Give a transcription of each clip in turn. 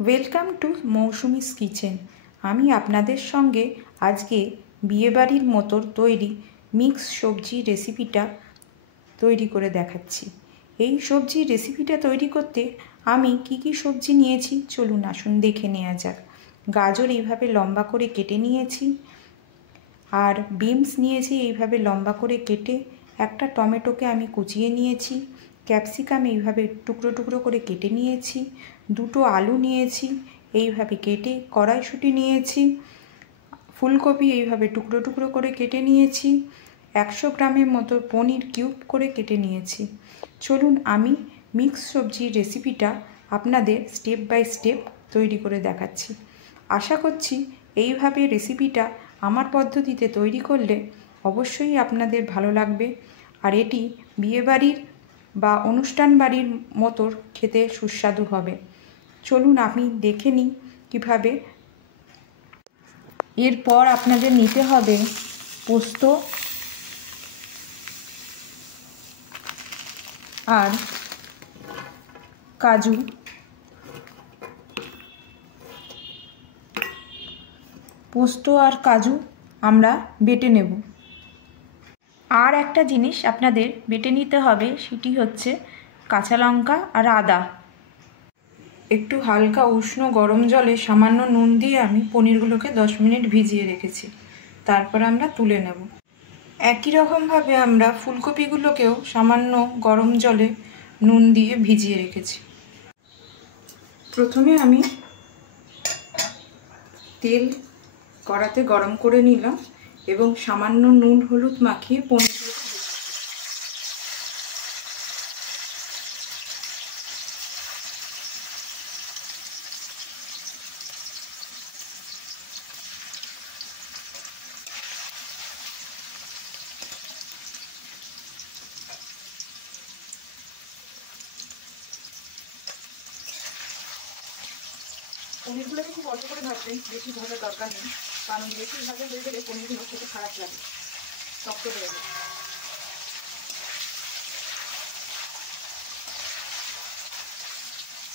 Welcome to Mousumi's kitchen. আমি আপনাদের সঙ্গে আজকে বিয়েবাড়ির মতো তৈরি মিক্স সবজি রেসিপিটা তৈরি করে দেখাচ্ছি। এই সবজি রেসিপিটা তৈরি করতে আমি কি সবজি নিয়েছি চলুন আসুন দেখে নেওয়া যাক। গাজর এইভাবে লম্বা করে কেটে নিয়েছি, আর বিনস নিয়েছি এইভাবে লম্বা করে কেটে। একটা টমেটোকে আমি কুচিয়ে নিয়েছি, ক্যাপসিকাম এইভাবে টুকরো টুকরো করে কেটে নিয়েছি, দুটো আলু নিয়েছি এইভাবে কেটে, কড়াইশুঁটি নিয়েছি, ফুলকপি এইভাবে টুকরো টুকরো করে কেটে নিয়েছি, 100 গ্রামের মতো পনির কিউব করে কেটে নিয়েছি। চলুন আমি মিক্স সবজির রেসিপিটা আপনাদের স্টেপ বাই স্টেপ তৈরি করে দেখাচ্ছি। আশা করছি এইভাবে রেসিপিটা আমার পদ্ধতিতে তৈরি করলে অবশ্যই আপনাদের ভালো লাগবে, আর এটি বিয়েবাড়ির বা অনুষ্ঠান বাড়ির মতো খেতে সুস্বাদু হবে। চলুন আমি দেখে নিই কীভাবে। এরপর আপনাদের নিতে হবে পোস্ত আর কাজু, পোস্ত আর কাজু আমরা বেটে নেব। আর একটা জিনিস আপনাদের বেটে নিতে হবে, সেটি হচ্ছে কাঁচা লঙ্কা আর আদা। একটু হালকা উষ্ণ গরম জলে সামান্য নুন দিয়ে আমি পনিরগুলোকে 10 মিনিট ভিজিয়ে রেখেছি, তারপর আমরা তুলে নেব। একই রকমভাবে আমরা ফুলকপিগুলোকেও সামান্য গরম জলে নুন দিয়ে ভিজিয়ে রেখেছি। প্রথমে আমি তেল কড়াতে গরম করে নিলাম এবং সামান্য নুন হলুদ মাখিয়ে পনিরগুলো পনিরগুলোকে খুব অল্প করে ভাজবেন, বেশি ভাজার দরকার নেই, কারণ বেশি ভাজা হয়ে গেলে পনিরগুলো খেতে খারাপ লাগে, শক্ত হয়ে যাবে।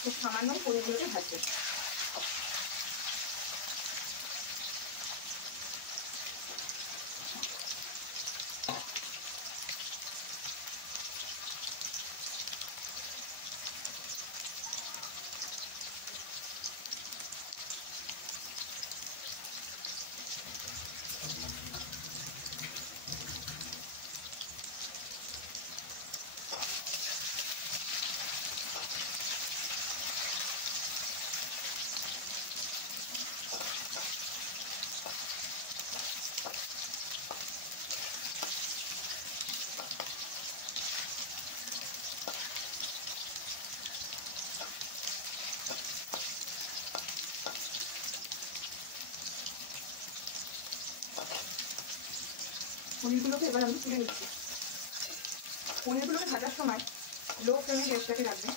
খুব সামান্য পনিরগুলোকে ভাজবেন। পনিরগুলোকে এবার আমি তুলে নিচ্ছি। পনিরগুলোকে ভাজার সময় লো ফ্লেমে গ্যাসটাকে রাখবেন।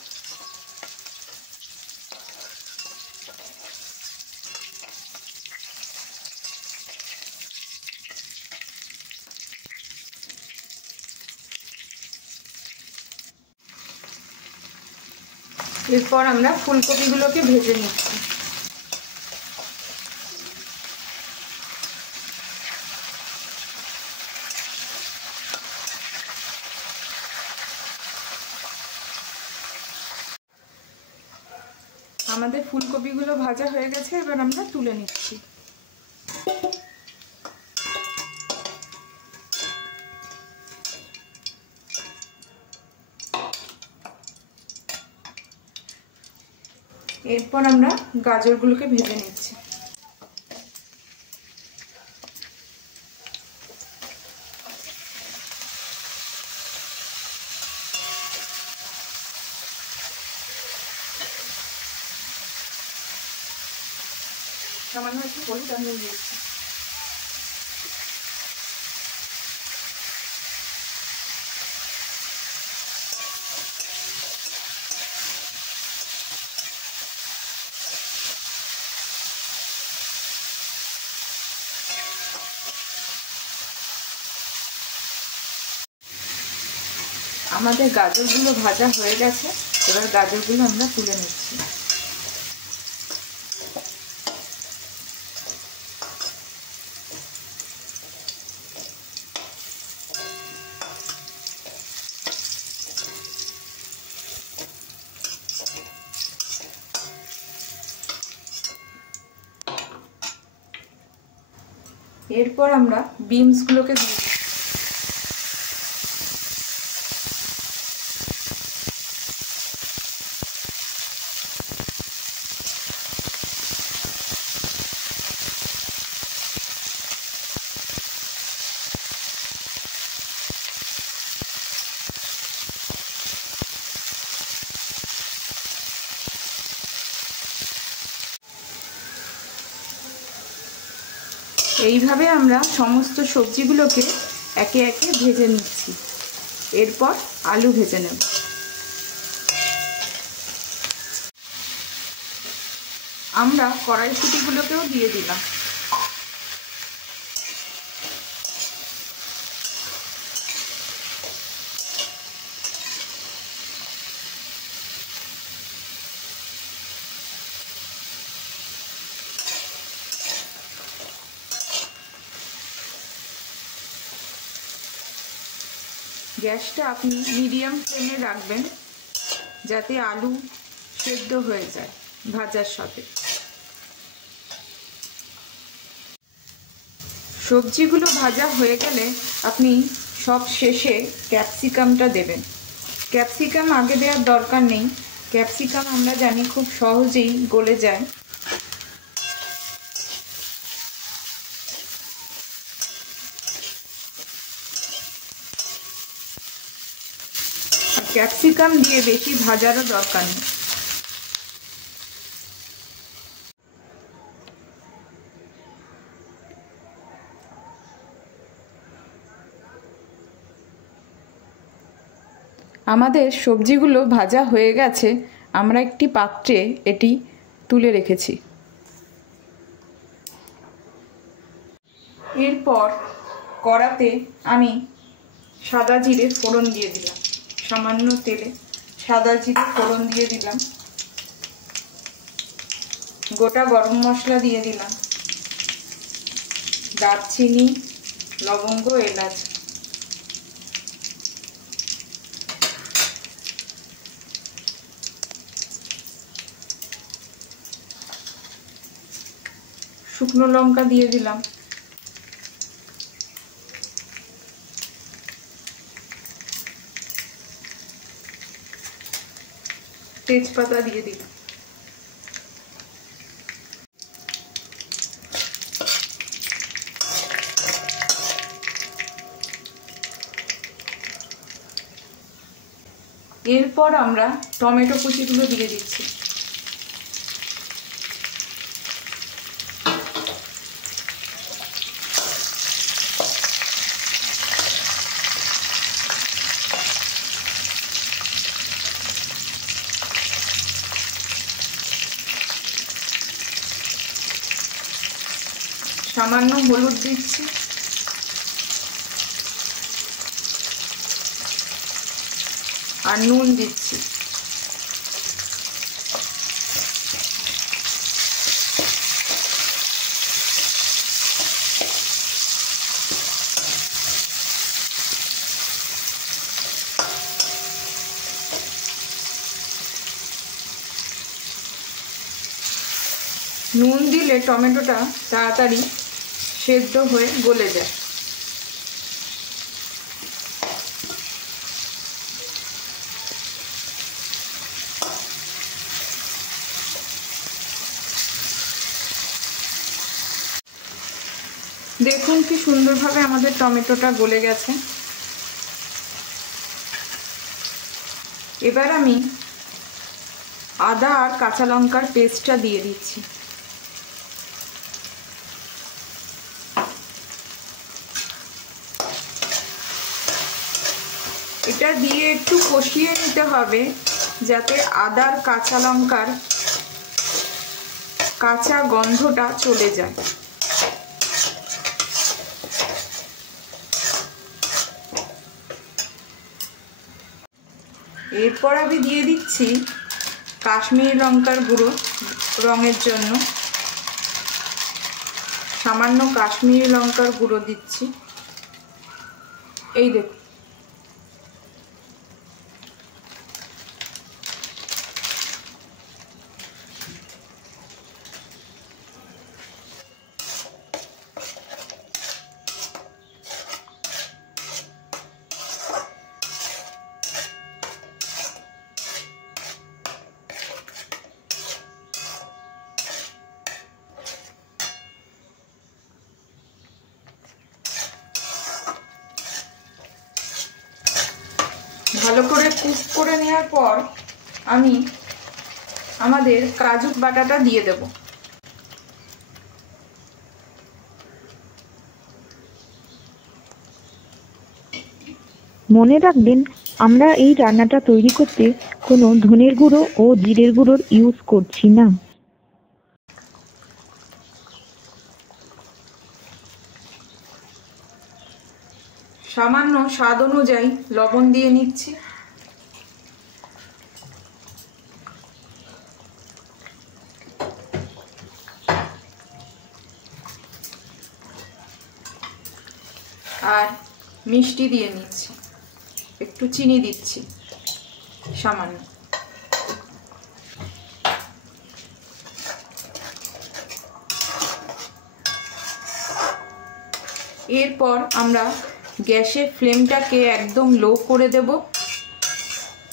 এরপর আমরা ফুলকপিগুলোকে ভেজে নিচ্ছি। আমাদের ফুলকপিগুলো ভাজা হয়ে গেছে, এবার আমরা তুলে নিচ্ছি। এরপর আমরা গাজরগুলোকে ভেজে নিচ্ছি। সামান্য একটু হলুদ আমি দিয়েছি। আমাদের গাজরগুলো ভাজা হয়ে গেছে, এবার গাজরগুলো আমরা তুলে নিচ্ছি। এরপর আমরা বিনসগুলোকে দিয়ে দিই। এইভাবে আমরা সমস্ত সবজিগুলোকে একে একে ভেজে নিচ্ছি। এরপর আলু ভেজে নেব। আমরা কড়াইশুঁটিগুলোকেও দিয়ে দিলাম। গ্যাসটা আপনি মিডিয়াম ফ্লেমে রাখবেন যাতে আলু সেদ্ধ হয়ে যায় ভাজার সাথে। সবজিগুলো ভাজা হয়ে গেলে আপনি সব শেষে ক্যাপসিকামটা দেবেন। ক্যাপসিকাম আগে দেওয়ার দরকার নেই, ক্যাপসিকাম আমরা জানি খুব সহজেই গলে যায়। ক্যাপসিকাম দিয়ে বেশি ভাজারও দরকার নেই। আমাদের সবজিগুলো ভাজা হয়ে গেছে, আমরা একটি পাত্রে এটি তুলে রেখেছি। এরপর কড়াতে আমি সাদা জিরে ফোড়ন দিয়ে দিলাম। সামান্য তেলে সাদা জিরে ফোড়ন দিয়ে দিলাম। গোটা গরম মশলা দিয়ে দিলাম, দারচিনি, লবঙ্গ, এলাচ। শুকনো লঙ্কা দিয়ে দিলাম। তেজপাতা দিয়ে দিলাম। এরপর আমরা টমেটো কুচিগুলো দিয়ে দিচ্ছি। সামান্য হলুদ দিচ্ছি। আর নুন দিচ্ছি। নুন দিলে টমেটোটা তাড়াতাড়ি সেদ্ধ হয়ে গলে যায়। দেখুন কি সুন্দরভাবে আমাদের টমেটোটা গলে গেছে। এবার আমি আদা আর কাঁচা লঙ্কার পেস্টটা দিয়ে দিচ্ছি। এটা দিয়ে একটু কষিয়ে নিতে হবে যাতে আদার কাঁচা লঙ্কার কাঁচা গন্ধটা চলে যায়। এরপর আমি দিয়ে দিচ্ছি কাশ্মীরি লঙ্কার গুঁড়ো রঙের জন্য। সামান্য কাশ্মীরি লঙ্কার গুঁড়ো দিচ্ছি। এই দেখুন, ভালো করে কুক করে নেওয়ার পর আমি আমাদের কাজু বাটাটা দিয়ে দেব। মনে রাখবেন, আমরা এই রান্নাটা তৈরি করতে কোনো ধনের গুঁড়ো ও জিরের গুঁড়োর ইউজ করছি না। সামান্য স্বাদ অনুযায়ী লবণ দিয়ে নিচ্ছি। আর মিষ্টি দিয়ে নিচ্ছি, একটু চিনি দিচ্ছি সামান্য। এরপর আমরা গ্যাসের ফ্লেমটাকে একদম লো করে দেব।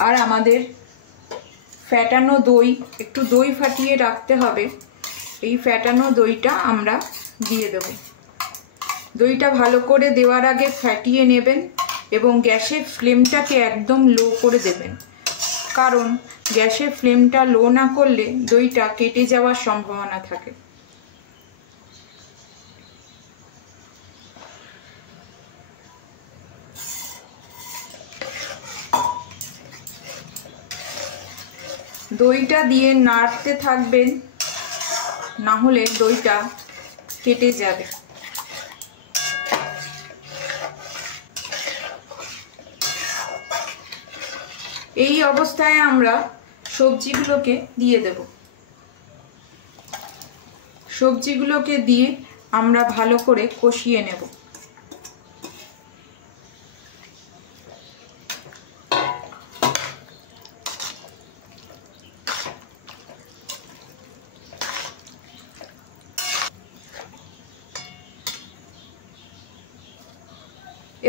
আর আমাদের ফ্যাটানো দই, একটু দই ফাটিয়ে রাখতে হবে, এই ফ্যাটানো দইটা আমরা দিয়ে দেব। দইটা ভালো করে দেওয়ার আগে ফাটিয়ে নেবেন এবং গ্যাসের ফ্লেমটাকে একদম লো করে দেবেন, কারণ গ্যাসের ফ্লেমটা লো না করলে দইটা কেটে যাওয়ার সম্ভাবনা থাকে। দইটা দিয়ে নাড়তে থাকবেন, না হলে দইটা কেটে যাবে। এই অবস্থায় আমরা সবজিগুলোকে দিয়ে দেব। সবজিগুলোকে দিয়ে আমরা ভালো করে কষিয়ে নেব।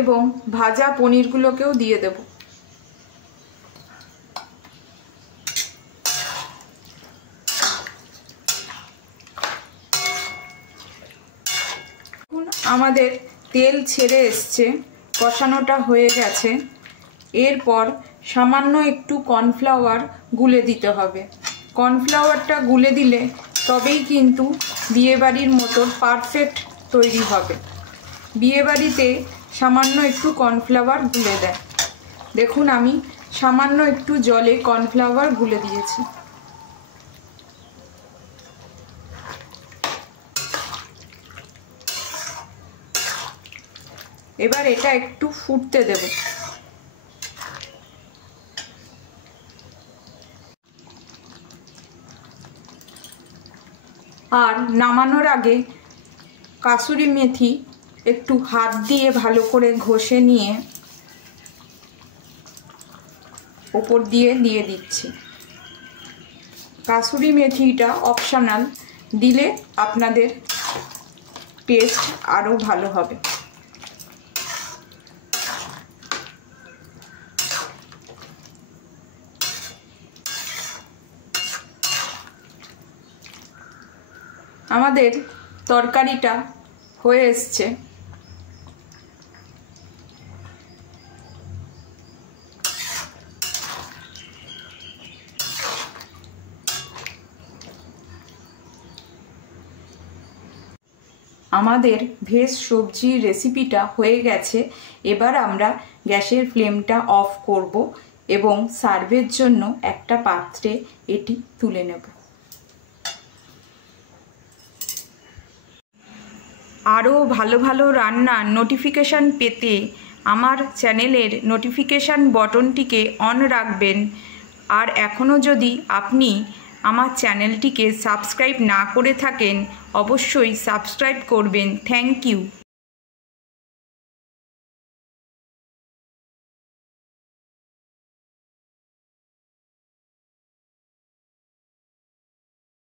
এবং ভাজা পনিরগুলোকেও দিয়ে দেব। আমাদের তেল ছেড়ে এসছে, কষানোটা হয়ে গেছে। এরপর সামান্য একটু কর্নফ্লাওয়ার গুলে দিতে হবে। কর্নফ্লাওয়ারটা গুলে দিলে তবেই কিন্তু বিয়েবাড়ির মতো পারফেক্ট তৈরি হবে। বিয়েবাড়িতে সামান্য একটু কর্নফ্লাওয়ার গুলে দেয়। দেখুন, আমি সামান্য একটু জলে কর্নফ্লাওয়ার গুলে দিয়েছি। এবার এটা একটু ফুটতে দেব। আর নামানোর আগে কাসুরি মেথি একটু হাত দিয়ে ভালো করে ঘষে নিয়ে ওপর দিয়ে দিচ্ছি। কাসুরি মেথিটা অপশনাল, দিলে আপনাদের টেস্ট আরও ভালো হবে। আমাদের তরকারিটা হয়ে এসছে। আমাদের ভেজ সবজির রেসিপিটা হয়ে গেছে। এবার আমরা গ্যাসের ফ্লেমটা অফ করব এবং সার্ভের জন্য একটা পাত্রে এটি তুলে নেব। আরও ভালো ভালো রান্নার নোটিফিকেশান পেতে আমার চ্যানেলের নোটিফিকেশান বটনটিকে অন রাখবেন। আর এখনও যদি আপনি আমার চ্যানেলটিকে সাবস্ক্রাইব না করে থাকেন, অবশ্যই সাবস্ক্রাইব করবেন। Thank you.